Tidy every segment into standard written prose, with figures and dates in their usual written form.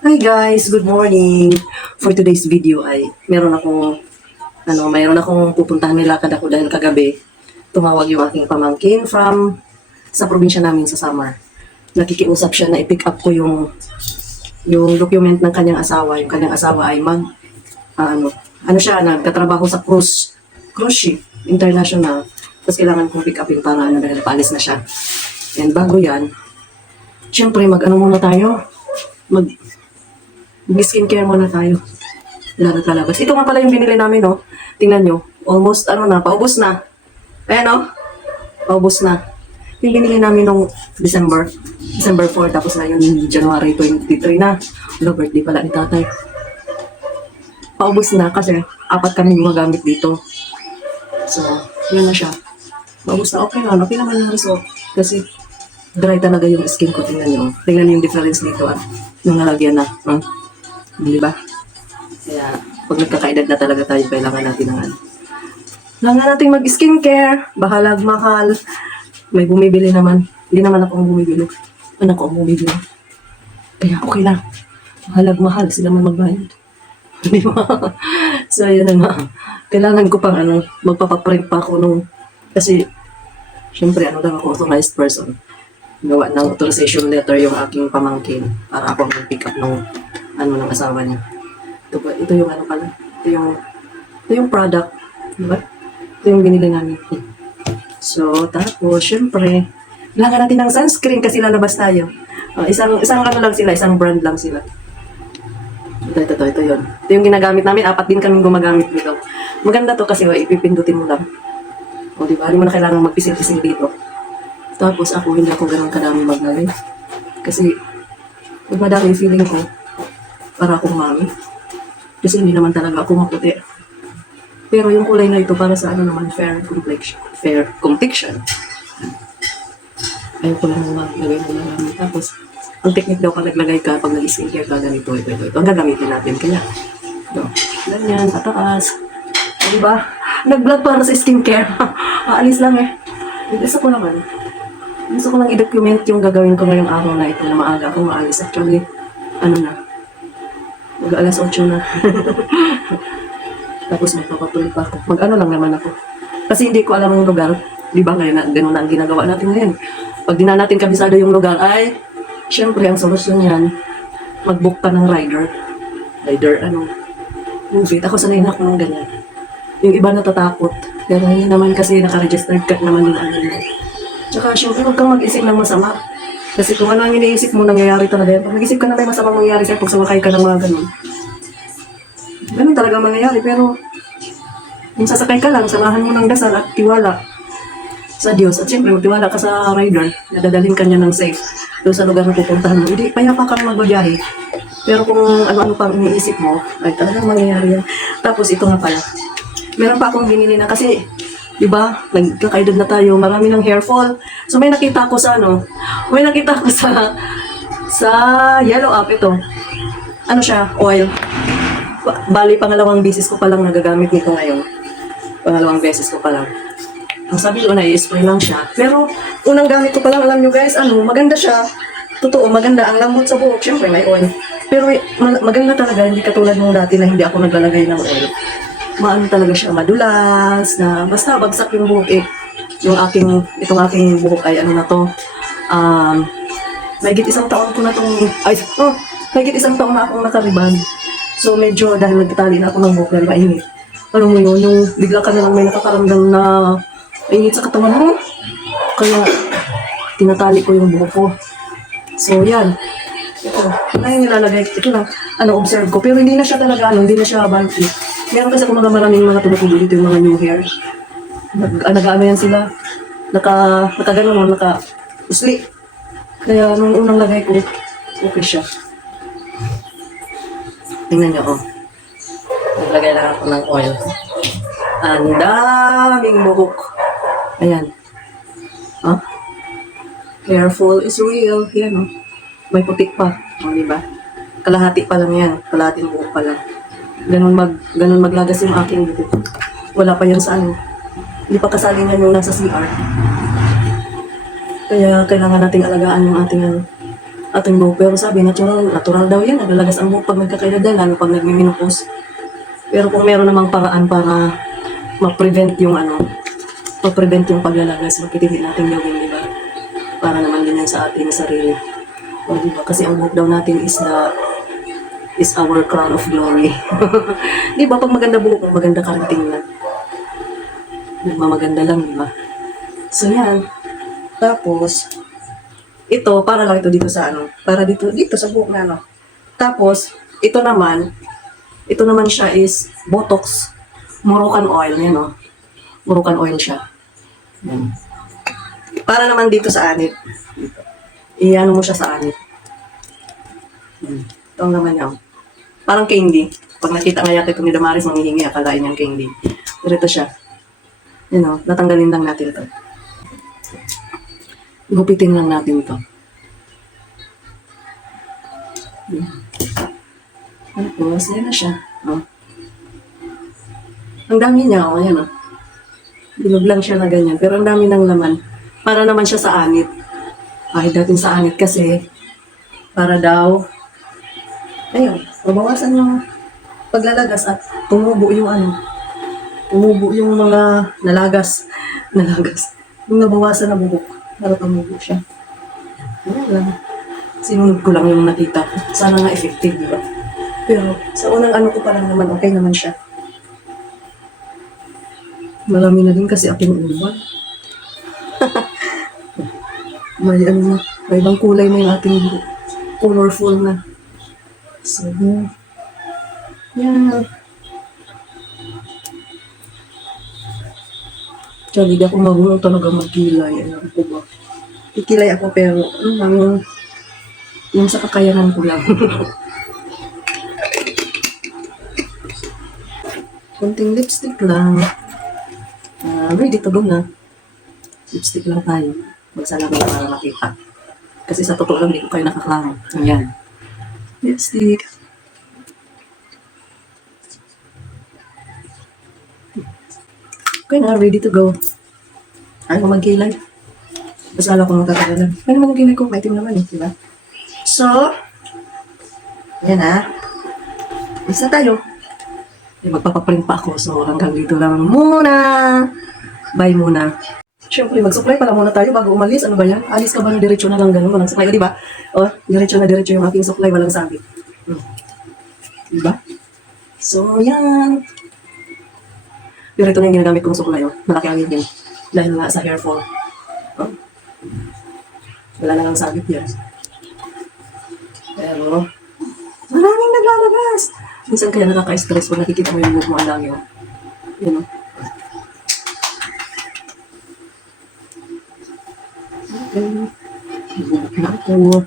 Hi guys, good morning. For today's video ay mayroon akong pupuntahan, nilakad ako dahil kagabi tumawag yung aking pamangkin from sa probinsya namin sa Samar. Nakikiusap siya na i-pick up ko yung document ng kanyang asawa. Yung kanyang asawa ay nagtatrabaho sa cruise ship international. Tapos kailangan kong pick upin para dahil paalis na siya. And bago yan, syempre muna tayo. Mag-skincare muna tayo. Lalabas. Ito nga pala yung binili namin, no? Tingnan nyo. Almost, paubos na. Ayan, no? Paubos na. Yung binili namin nung December 4, tapos na yung January 23 na. Birthday pala ni tatay. Paubos na kasi 4 kami gumagamit dito. So, yun na siya. Paubos na. Okay naman yung result. Kasi, dry talaga yung skin ko. Tingnan nyo. Tingnan nyo yung difference dito, yung nalagyan na. Di ba? Kaya, pag nagkakaedad na talaga tayo, kailangan natin mag-skincare. Bahalag, mahal. May bumibili naman. Hindi naman ako ang bumibili. Anak ko ang bumibili. Kaya okay lang. Bahalag, mahal. Sila man magbayad. Di ba? So, yun na nga. Kailangan ko pang magpapaprint pa ako kasi, syempre, lang ako, authorized person. Gawa ng authorization letter yung aking pamangkin para ako mag-pick up ng asawa niya. Ito yung pala. Ito yung product. Diba? Ito yung binili namin. So, tapos, syempre, kailangan natin ng sunscreen kasi lalabas tayo. Isang lang sila, isang brand lang sila. Ito yun. Ito yung ginagamit namin. 4 din kaming gumagamit dito. Maganda to kasi ipipindutin mo lang. Diba? Hindi mo na kailangan magpisil-pisil dito. Tapos ako, hindi ako ganun kadami maglagay. Kasi, pag madami feeling ko, para akong mami. Kasi hindi naman talaga ako maputi. Pero yung kulay na ito para sa fair complexion. Ayaw ko lang maglagay mo namin. Tapos, ang technique daw pag naglagay ka, pag nag-skincare ka, ganito. Ang gagamitin natin. Kaya, ito. Ganyan, sa taas. Diba? Nag-vlog para sa skincare. Aalis lang eh. Gusto ko lang i-document yung gagawin ko ngayong araw na ito na maaga akong maalis. Actually, mag-alas 8 na. Tapos magpapatuloy pa ako. Lang naman ako. Kasi hindi ko alam yung lugar. Di ba ngayon na ganun na ang ginagawa natin ngayon. Pag di na natin kabisado yung lugar ay, syempre ang solusyon yan, mag-book ka ng rider. Move-it. Ako sanay na ako ng ganyan. Yung iba natatakot. Pero hindi naman kasi naka-registered ka naman yung Tsaka syempre huwag kang mag-isip ng masama. Kasi kung ano ang iniisip mo, nangyayari talaga yan. Pag nag-isip ka na may masamang mangyayari sa'yo, pag sumakay ka ng mga ganun. Ganun talaga mangyayari, pero kung sasakay ka lang, samahan mo ng dasal at tiwala sa Diyos. At syempre, magtiwala ka sa rider, nadadalhin ka niya ng safe doon sa lugar na pupuntahan mo. Hindi, payapa kang magbabiyahe. Pero kung ano-ano pang iniisip mo, ay talagang mangyayari yan. Tapos ito nga pala, meron pa akong binili na kasi, diba, nagkakaedad na tayo, marami ng hair fall. So may nakita ko sa Yellow App ito. Siya, oil. Bali, pangalawang beses ko palang nagagamit nito ngayon. Pangalawang beses ko palang. Ang sabi doon ay spray lang siya. Pero, unang gamit ko palang, alam nyo guys, maganda siya. Totoo, maganda. Ang lambot sa buhok, syempre may oil. Pero maganda talaga, hindi katulad nung dati na hindi ako naglalagay ng oil. Talaga siya, madulas, na basta bagsak yung buhok eh. Itong aking buhok ay mahigit 1 taon ko na mahigit 1 taon na akong nakariband. So medyo dahil nagtatali na ako ng buhok dahil mainit. Alam mo yun, yung bigla ka na lang may nakakaramdam na mainit sa katawan mo. Kaya tinatali ko yung buhok ko. So yan. Ito, ayun nilalagay. Ito lang, observe ko. Pero hindi na siya talaga, hindi na siya bulky. Meron kasi kung maraming mga tumutubo dito yung mga new hair. Nag-ano yan sila. Naka-ganon, naka-usli. Kaya nung unang lagay ko, okay siya. Tingnan nyo, naglagay lang ako ng oil. Ang daming buhok. Ayan. Careful is real. Yan, may putik pa. Diba? Kalahati pa lang yan. Kalahati ng buhok pa lang. Ganun maglagas yung aking buhok. Wala pa yan sa Hindi pa kasali na yung nasa CR. Kaya kailangan nating alagaan yung ating ating buhok. Pero sabi, natural daw yan. Nagalagas ang buhok pag nagkakaedad, lalo pag nagmiminopause. Pero kung meron namang paraan para ma-prevent yung ma-prevent yung paglalagas, bakit hindi natin gawin, di ba? Para naman din yan sa ating sarili. O, di ba? Kasi ang buhok daw natin is our crown of glory. Di ba? Pag maganda buhok mo, maganda ka rin tingnan. Nagmamaganda lang, di ba? So, yan. Tapos, ito, para lang ito dito sa para dito sa buhok na Tapos, ito naman siya is Botox Moroccan oil, yan Moroccan oil siya. Yan. Para naman dito sa anit. Dito. Iano mo siya sa anit. Yan. Ito naman yan. Parang candy. Pag nakita nga yata ito ni Damaris, manghihingi, akalain niyang candy. Pero ito siya. Natanggalin lang natin ito. Gupitin lang natin ito. Tapos, yan na siya. Ang dami niya, yan Bilog lang siya na ganyan. Pero ang dami ng laman. Para naman siya sa anit. Kahit dating sa anit kasi, para daw, ayun, mabawasan yung paglalagas at tumubo yung mga nalagas. Yung nabawasan na buhok. Para tumubo siya. Yan lang. Sinunod ko lang yung nakita ko. Sana nga effective, di ba? Pero sa unang ko pa lang naman, okay naman siya. Marami na din kasi aking uban. may ibang kulay na yung ating buhok. Colorful na. So, yan. Actually, di ako marunong talaga magkilay. Alam ko ba? Kikilay ako pero, yung sa kakayanan ko lang. Konting lipstick lang. Ready to go na. Lipstick lang tayo. Magsalamin para makita. Kasi sa totoo lang, hindi ko kayo nakaklamo. Ayan. Lipstick. Okay na, ready to go. Ayaw ko magkilay. Basala ko magkakagalan. Ay naman ang kilay ko, maitim naman diba? So, yan isa tayo. Magpapaprint pa ako, so hanggang dito lang muna. Bye muna. Siyempre, mag-supply pala muna tayo bago umalis. Ano ba yan? Alis ka ba na diretso na lang ganun? Walang supply, di ba? O, diretso na diretso yung aking supply, walang sabit. Diba? So, yan. Pero ito na yung ginagamit kong supply, malaki ang ngipin. Dahil nga sa hair fall. Wala na lang sabit yan. Pero, maraming naglalabas. Minsan kaya nakaka-stress kung nakikita mo yung buhok mo ang dami. Yun Okay. Buhok na ako.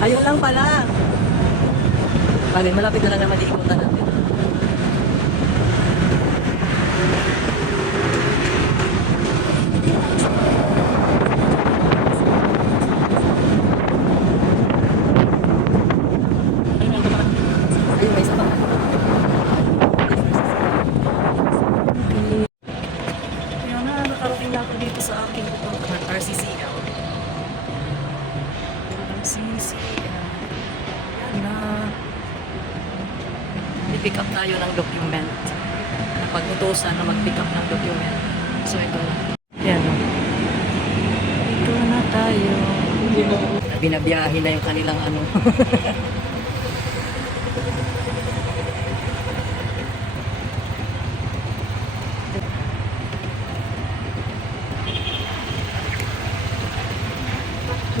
Ayun lang pala. Bale, malapit na lang naman iikutan natin. Mag-pick up tayo ng document. Napag-utosan na mag-pick up ng document. So, ito na. Yan o. Ito na tayo. Binabiyahe na yung kanilang ano.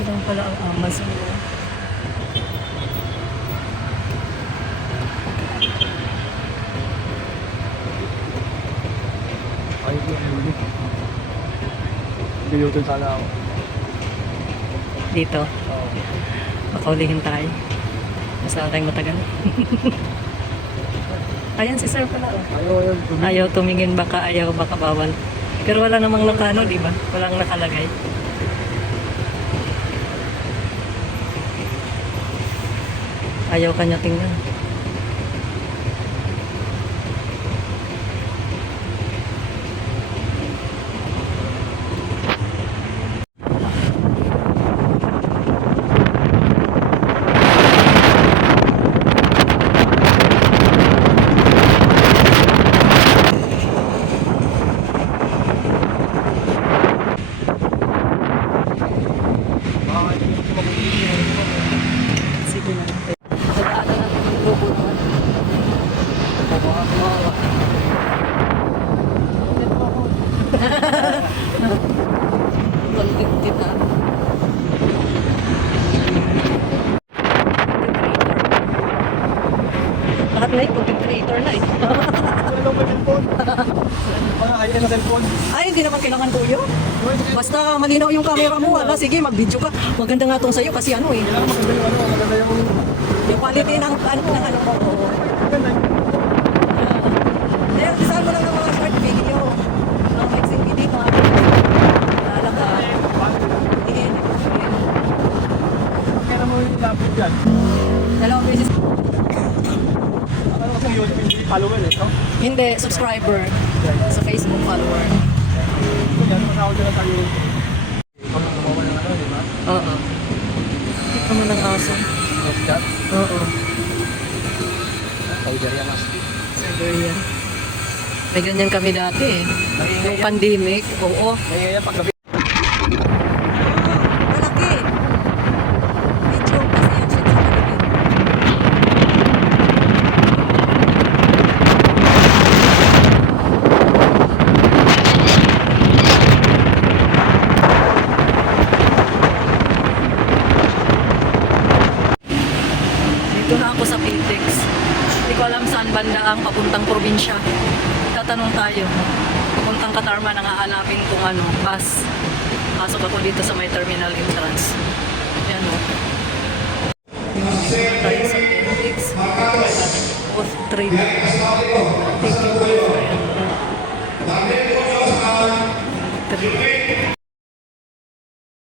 Ito lang pala ang Amazon. Ay, Dilutod sana ako. Dito. Oo. Makaulihin tayo. Basta tayong matagal. Ayan si sir pala. Oh. Ayaw. Ayaw tumingin, baka ayaw, baka bawal. Pero wala namang nakano, di ba? Walang nakalagay. Ayaw kanya tingnan. Sige na. Nagdaanan natin yung logo naman. Content kita. Lahat na content creator na eh. Ano ba cellphone? Ay, na cellphone. Ay, hindi naman kailangan tuyo. Basta malinaw yung camera mo. Wala, sige, mag-video ka. Maganda nga tong sa'yo kasi ano eh. Kailangan maganda yung maganda yung... Yung quality ng ano mo. Maganda yung... Kaya, isaan mo lang ng mga short video. Mga mixing video, mga alam ka. Sige. Kaya mo yung laptop dyan. Dalawang beses. Ano kasi yung YouTube follower eh, no? Hindi, subscriber. Sa Facebook follower. Yan, masahod na lang tayo. Ikaw nang gumawa ng ano, di ba? Oo. Ito mo ng aso. Snapchat. Oo. Saudiya mas. Siberian. May ganyan kami dati eh. Yung pandemic. Oo. May paggabi. Malaki. Medyo kasi yan siya sa malaki. Dito na ako sa Pitex. Hindi ko alam saan banda ang papuntang probinsya. Tatanong tayo. Papuntang Katarman ang hahanapin kung ano, bus. Pasok ako dito sa may terminal entrance. Yan o. Tayo sa Pitex. Off trip. Ticket. Trip.